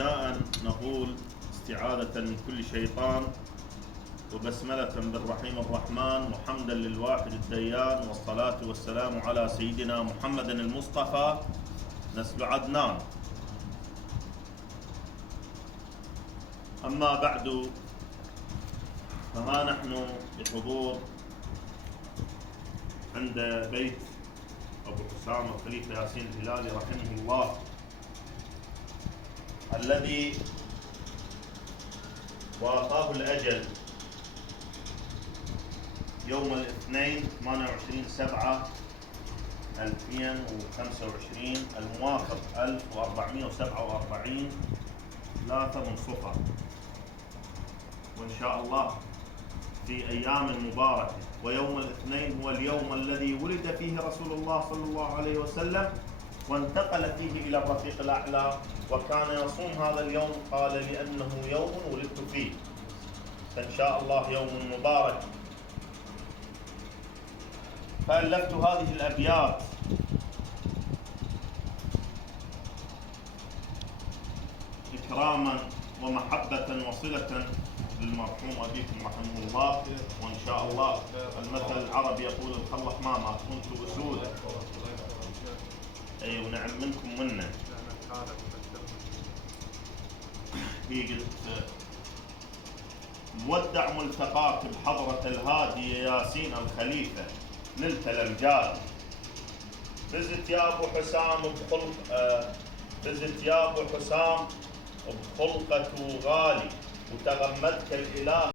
ابتداء نقول استعاذة من كل شيطان وبسملة بالرحيم الرحمن وحمدا للواحد الديان والصلاة والسلام على سيدنا محمد المصطفى نسل عدنان. أما بعد، فها نحن بحضور عند بيت أبو حسام الخليفة ياسين الهلالي رحمه الله، الذي وافاه الأجل يوم الاثنين 28/7/2025 الموافق 1447 3/0، وإن شاء الله في أيام مباركة. ويوم الاثنين هو اليوم الذي ولد فيه رسول الله صلى الله عليه وسلم وانتقل فيه إلى الرفيق الأعلى، وكان يصوم هذا اليوم قال لأنه يوم ولدت فيه، فإن شاء الله يوم مبارك. فألفت هذه الأبيات إكراما ومحبة وصلة للمرحوم أبيكم رحمه الله. وإن شاء الله المثل العربي يقول الخلق ما كنت أسود، أي ونعم منكم منا. هي قلت مودع ملتقاك بحضرة الهادي ياسين الخليفة نلت الأمجاد، بزت يا أبو حسام بزت يا أبو حسام بخلقة غالي وتغمدك الإله